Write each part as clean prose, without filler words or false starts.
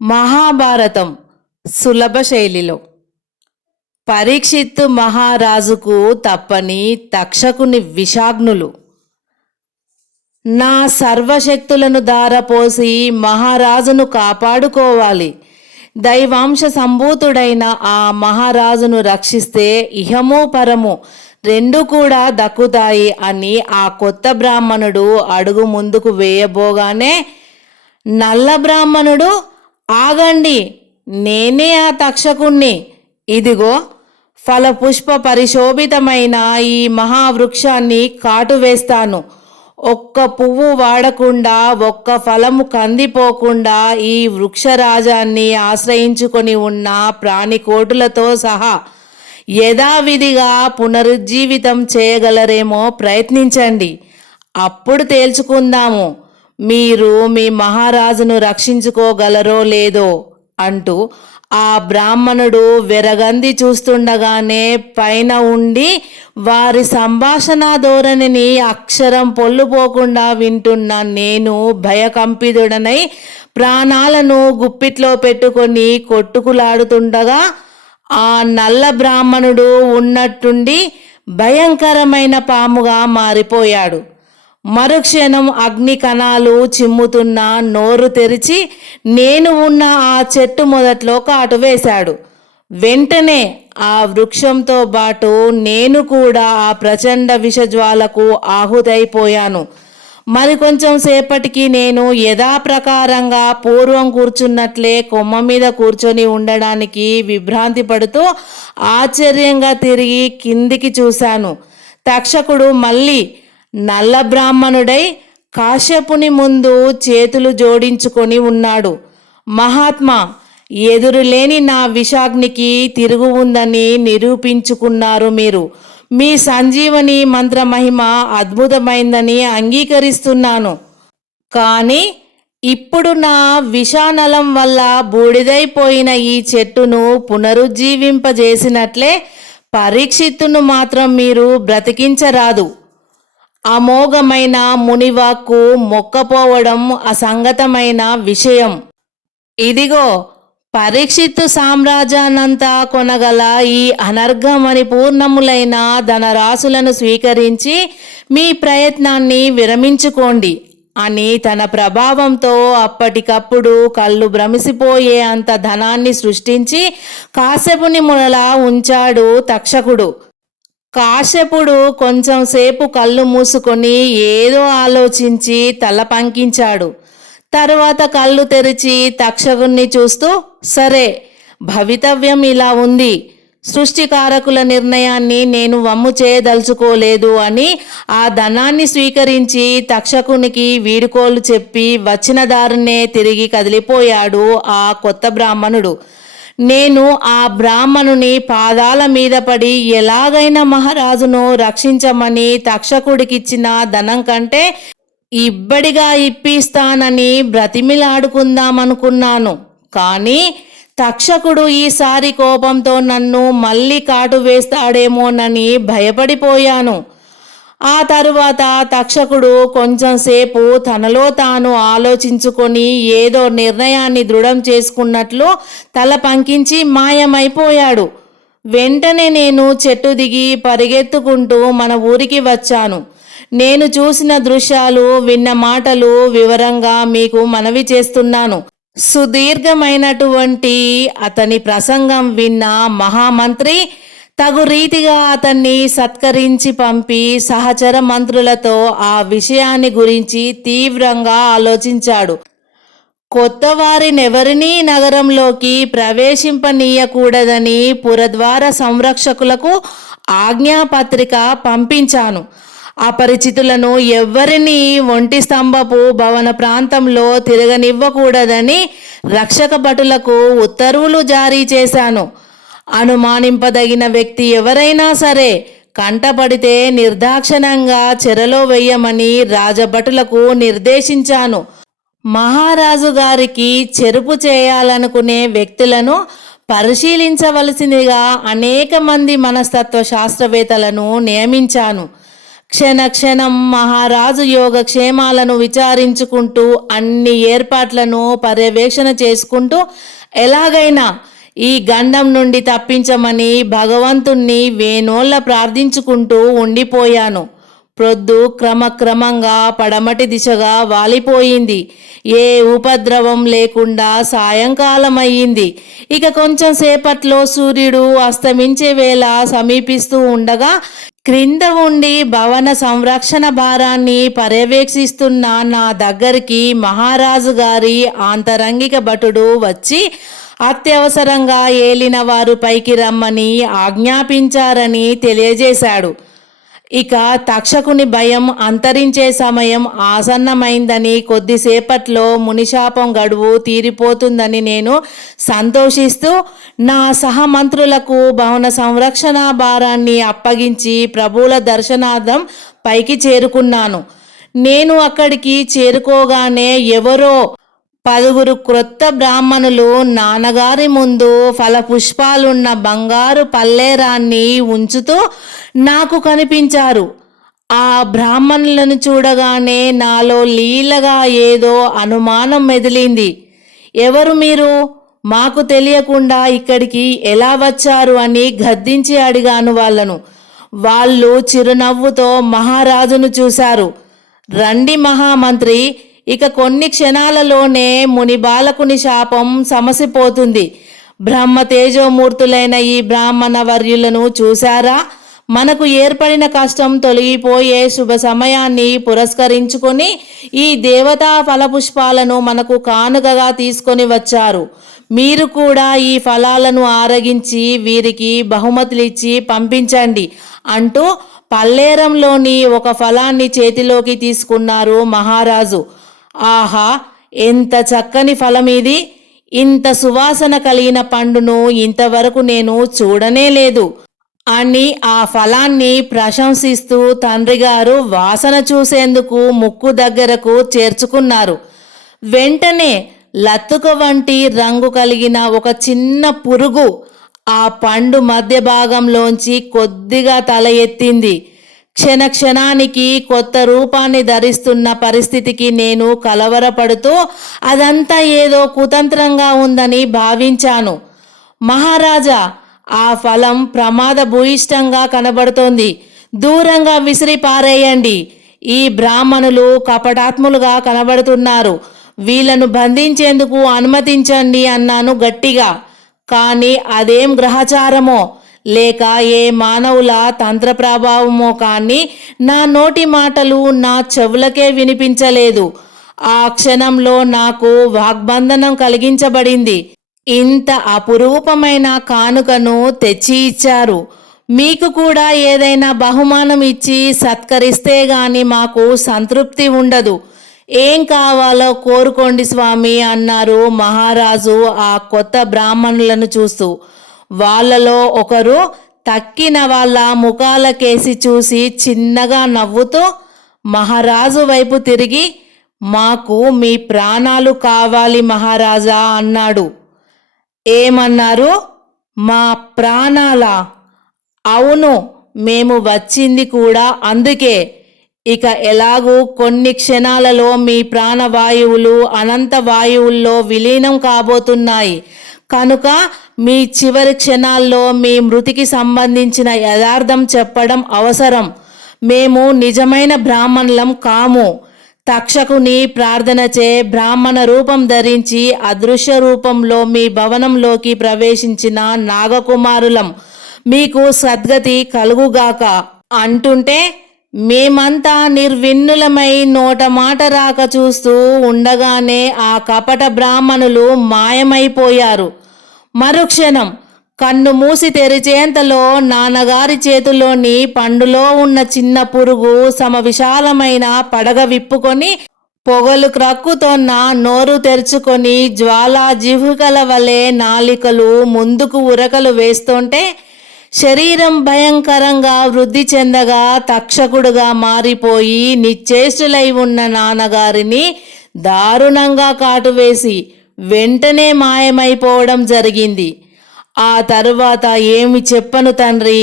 మహాభారతం సులభ శైలిలో పరీక్షిత్తు మహారాజుకు తప్పని తక్షకుని విషాగ్నులు. నా సర్వశక్తులను ధారపోసి మహారాజును కాపాడుకోవాలి. దైవాంశ సంభూతుడైన ఆ మహారాజును రక్షిస్తే ఇహము పరము రెండు కూడా దక్కుతాయి అని ఆ కొత్త బ్రాహ్మణుడు అడుగు ముందుకు వేయబోగానే నల్ల బ్రాహ్మణుడు, ఆగండి, నేనే ఆ తక్షకుణ్ణి. ఇదిగో ఫలపుష్ప పరిశోభితమైన ఈ మహావృక్షాన్ని కాటువేస్తాను. ఒక్క పువ్వు వాడకుండా, ఒక్క ఫలము కందిపోకుండా ఈ వృక్షరాజాన్ని ఆశ్రయించుకొని ఉన్న ప్రాణికోటులతో సహా యథావిధిగా పునరుజ్జీవితం చేయగలరేమో ప్రయత్నించండి. అప్పుడు తేల్చుకుందాము మీరు మీ మహారాజును రక్షించుకోగలరో లేదో అంటూ ఆ బ్రాహ్మణుడు వెరగంది చూస్తుండగానే పైన ఉండి వారి సంభాషణ ధోరణిని అక్షరం పొల్లుపోకుండా వింటున్న నేను భయకంపితుడనై ప్రాణాలను గుప్పిట్లో పెట్టుకొని కొట్టుకులాడుతుండగా ఆ నల్ల బ్రాహ్మణుడు ఉన్నట్టుండి భయంకరమైన పాముగా మారిపోయాడు. మరుక్షణం అగ్ని కణాలు చిమ్ముతున్న నోరు తెరిచి నేను ఉన్న ఆ చెట్టు మొదట్లో కాటు వేశాడు. వెంటనే ఆ వృక్షంతో పాటు నేను కూడా ఆ ప్రచండ విషజ్వాలకు ఆహుతైపోయాను. మరికొంచెం సేపటికి నేను యథాప్రకారంగా పూర్వం కూర్చున్నట్లే కొమ్మ మీద కూర్చొని ఉండడానికి విభ్రాంతి పడుతూ ఆశ్చర్యంగా తిరిగి కిందికి చూశాను. తక్షకుడు మళ్ళీ నల్ల బ్రాహ్మణుడై కాశ్యపుని ముందు చేతులు జోడించుకొని ఉన్నాడు. మహాత్మా, ఎదురులేని నా విషాగ్నికి తిరుగు ఉందని నిరూపించుకున్నారు మీరు. మీ సంజీవని మంత్రమహిమ అద్భుతమైందని అంగీకరిస్తున్నాను. కానీ ఇప్పుడు నా విషానలం వల్ల బూడిదైపోయిన ఈ చెట్టును పునరుజ్జీవింపజేసినట్లే పరీక్షిత్తును మాత్రం మీరు బ్రతికించరాదు. అమోఘమైన మునివాక్కు మొక్కపోవడం అసంగతమైన విషయం. ఇదిగో పరీక్షిత్తు సామ్రాజ్యానంతా కొనగల ఈ అనర్ఘమని పూర్ణములైన ధనరాశులను స్వీకరించి మీ ప్రయత్నాన్ని విరమించుకోండి అని తన ప్రభావంతో అప్పటికప్పుడు కళ్ళు భ్రమిసిపోయే అంత ధనాన్ని సృష్టించి కాశ్యపుని మునలా ఉంచాడు తక్షకుడు. కాశ్యపుడు కొంచెం సేపు కళ్ళు మూసుకొని ఏదో ఆలోచించి తల పంకించాడు. తరువాత కళ్ళు తెరిచి తక్షకుణ్ణి చూస్తూ, సరే, భవితవ్యం ఇలా ఉంది. సృష్టికారకుల నిర్ణయాన్ని నేను వమ్ము చేయదలుచుకోలేదు అని ఆ ధనాన్ని స్వీకరించి తక్షకునికి వీడుకోలు చెప్పి వచ్చిన దారినే తిరిగి కదిలిపోయాడు ఆ కొత్త బ్రాహ్మణుడు. నేను ఆ బ్రాహ్మణుని పాదాల మీద పడి ఎలాగైనా మహారాజును రక్షించమని తక్షకుడికిచ్చిన ధనం కంటే ఇబ్బడిగా ఇప్పిస్తానని బ్రతిమిలాడుకుందామనుకున్నాను. కానీ తక్షకుడు ఈసారి కోపంతో నన్ను మళ్ళీ కాటు వేస్తాడేమోనని భయపడిపోయాను. ఆ తరువాత తక్షకుడు కొంచెం సేపు తనలో తాను ఆలోచించుకొని ఏదో నిర్ణయాన్ని దృఢం చేసుకున్నట్లు తల పంకించి మాయమైపోయాడు. వెంటనే నేను చెట్టు దిగి పరిగెత్తుకుంటూ మన ఊరికి వచ్చాను. నేను చూసిన దృశ్యాలు, విన్న మాటలు వివరంగా మీకు మనవి చేస్తున్నాను. సుదీర్ఘమైనటువంటి అతని ప్రసంగం విన్న మహామంత్రి తగు రీతిగా అతన్ని సత్కరించి పంపి సహచర మంత్రులతో ఆ విషయాన్ని గురించి తీవ్రంగా ఆలోచించాడు. కొత్త వారినెవరినీ నగరంలోకి ప్రవేశింపనీయకూడదని పురద్వార సంరక్షకులకు ఆజ్ఞాపత్రిక పంపించాను. అపరిచితులను ఎవ్వరినీ ఒంటి స్తంభపు భవన ప్రాంతంలో తిరగనివ్వకూడదని రక్షక భటులకు ఉత్తర్వులు జారీ చేశాను. అనుమానింపదగిన వ్యక్తి ఎవరైనా సరే కంటపడితే నిర్దాక్షణంగా చెరలో వెయ్యమని రాజభటులకు నిర్దేశించాను. మహారాజు గారికి చెరుపు చేయాలనుకునే వ్యక్తులను పరిశీలించవలసిందిగా అనేక మంది మనస్తత్వ శాస్త్రవేత్తలను నియమించాను. క్షణ క్షణం మహారాజు యోగక్షేమాలను విచారించుకుంటూ అన్ని ఏర్పాట్లను పర్యవేక్షణ చేసుకుంటూ ఎలాగైనా ఈ గండం నుండి తప్పించమని భగవంతుణ్ణి వేనోళ్ళ ప్రార్థించుకుంటూ ఉండిపోయాను. ప్రొద్దు క్రమక్రమంగా పడమటి దిశగా వాలిపోయింది. ఏ ఉపద్రవం లేకుండా సాయంకాలం అయ్యింది. ఇక కొంచెం సేపట్లో సూర్యుడు అస్తమించే వేళ సమీపిస్తూ ఉండగా క్రింద ఉండి భవన సంరక్షణ భారాన్ని పర్యవేక్షిస్తున్న నా దగ్గరికి మహారాజు గారి ఆంతరంగిక భటుడు వచ్చి అత్యవసరంగా ఏలిన వారు పైకి రమ్మని ఆజ్ఞాపించారని తెలియజేశాడు. ఇక తక్షకుని భయం అంతరించే సమయం ఆసన్నమైందని, కొద్దిసేపట్లో మునిశాపం గడువు తీరిపోతుందని నేను సంతోషిస్తూ నా సహమంత్రులకు భవన సంరక్షణ భారాన్ని అప్పగించి ప్రభువుల దర్శనార్థం పైకి చేరుకున్నాను. నేను అక్కడికి చేరుకోగానే ఎవరో 10 క్రొత్త బ్రాహ్మణులు నాన్నగారి ముందు ఫలపుష్పాలున్న బంగారు పల్లేరాన్ని ఉంచుతూ నాకు కనిపించారు. ఆ బ్రాహ్మణులను చూడగానే నాలో లీలగా ఏదో అనుమానం మెదిలింది. ఎవరు మీరు? మాకు తెలియకుండా ఇక్కడికి ఎలా వచ్చారు అని గద్దించి అడిగాను వాళ్ళను. వాళ్ళు చిరునవ్వుతో మహారాజును చూశారు. రండి మహామంత్రి, ఇక కొన్ని క్షణాలలోనే ముని బాలకుని శాపం సమసిపోతుంది. బ్రహ్మ తేజోమూర్తులైన ఈ బ్రాహ్మణ వర్యులను చూశారా? మనకు ఏర్పడిన కష్టం తొలగిపోయే శుభ సమయాన్ని పురస్కరించుకొని ఈ దేవతా ఫలపుష్పాలను మనకు కానుకగా తీసుకొని వచ్చారు. మీరు కూడా ఈ ఫలాలను ఆరగించి వీరికి బహుమతులిచ్చి పంపించండి అంటూ పల్లేరంలోని ఒక ఫలాన్ని చేతిలోకి తీసుకున్నారు మహారాజు. ఆహా, ఎంత చక్కని ఫలమిది! ఇంత సువాసన కలిగిన పండును ఇంతవరకు నేను చూడనే లేదు అని ఆ ఫలాన్ని ప్రశంసిస్తూ తండ్రిగారు వాసన చూసేందుకు ముక్కు దగ్గరకు చేర్చుకున్నారు. వెంటనే లత్తుక వంటి రంగు కలిగిన ఒక చిన్న పురుగు ఆ పండు మధ్య భాగంలోంచి కొద్దిగా తల ఎత్తింది. క్షణానికి కొత్త రూపాన్ని ధరిస్తున్న పరిస్థితికి నేను కలవరపడుతూ అదంతా ఏదో కుతంత్రంగా ఉందని భావించాను. మహారాజా, ఆ ఫలం ప్రమాద భూయిష్టంగా కనబడుతోంది. దూరంగా విసిరి పారేయండి. ఈ బ్రాహ్మణులు కపటాత్ములుగా కనబడుతున్నారు. వీళ్ళను బంధించేందుకు అనుమతించండి అన్నాను గట్టిగా. కానీ అదేం గ్రహచారమో లేక ఏ మానవుల తంత్ర ప్రభావమో కానీ నా నోటి మాటలు నా చెవులకే వినిపించలేదు. ఆ క్షణంలో నాకు వాగ్బంధనం కలిగించబడింది. ఇంత అపురూపమైన కానుకను తెచ్చి ఇచ్చారు. మీకు కూడా ఏదైనా బహుమానం ఇచ్చి సత్కరిస్తే గాని మాకు సంతృప్తి ఉండదు. ఏం కావాలో కోరుకోండి స్వామి అన్నారు మహారాజు ఆ కొత్త బ్రాహ్మణులను చూస్తూ. వాళ్ళలో ఒకరు తక్కిన వాళ్ళ ముఖాలకేసి చూసి చిన్నగా నవ్వుతూ మహారాజు వైపు తిరిగి, మాకు మీ ప్రాణాలు కావాలి మహారాజా అన్నాడు. ఏమన్నారు? మా ప్రాణాలా? అవును, మేము వచ్చింది కూడా అందుకే. ఇక ఎలాగూ కొన్ని క్షణాలలో మీ ప్రాణవాయువులు అనంత వాయువుల్లో విలీనం కాబోతున్నాయి కనుక మీ చివరి క్షణాల్లో మీ మృతికి సంబంధించిన యథార్థం చెప్పడం అవసరం. మేము నిజమైన బ్రాహ్మణులం కాము. తక్షకుని ప్రార్థనచే బ్రాహ్మణ రూపం ధరించి అదృశ్య రూపంలో మీ భవనంలోకి ప్రవేశించిన నాగకుమారులం. మీకు సద్గతి కలుగుగాక అంటుంటే మేమంతా నిర్విన్నులమై నోట మాట రాక చూస్తూ ఉండగానే ఆ కపట బ్రాహ్మణులు మాయమైపోయారు. మరుక్షణం కన్ను మూసి తెరిచేంతలో నాన్నగారి చేతిలోని పండులో ఉన్న చిన్న పురుగు సమ విశాలమైన పడగ విప్పుకొని పొగలు క్రక్కుతోన్న నోరు తెరుచుకొని జ్వాలా జిహ్వకల వలె నాలికలు ముందుకు ఉరకలు వేస్తుంటే శరీరం భయంకరంగా వృద్ధి చెందగా తక్షకుడుగా మారిపోయి నిశ్చేష్టులై ఉన్న నాన్నగారిని దారుణంగా కాటువేసి వెంటనే మాయమైపోవడం జరిగింది. ఆ తరువాత ఏమి చెప్పను తండ్రి.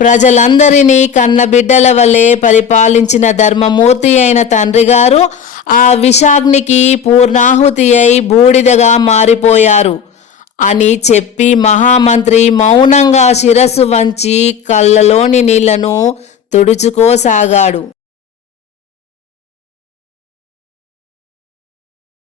ప్రజలందరినీ కన్నబిడ్డల వలె పరిపాలించిన ధర్మమూర్తి అయిన తండ్రి గారు ఆ విషాగ్నికి పూర్ణాహుతి అయి బూడిదగా మారిపోయారు అని చెప్పి మహామంత్రి మౌనంగా శిరస్సు వంచి కళ్ళలోని నీళ్లను తుడుచుకోసాగాడు.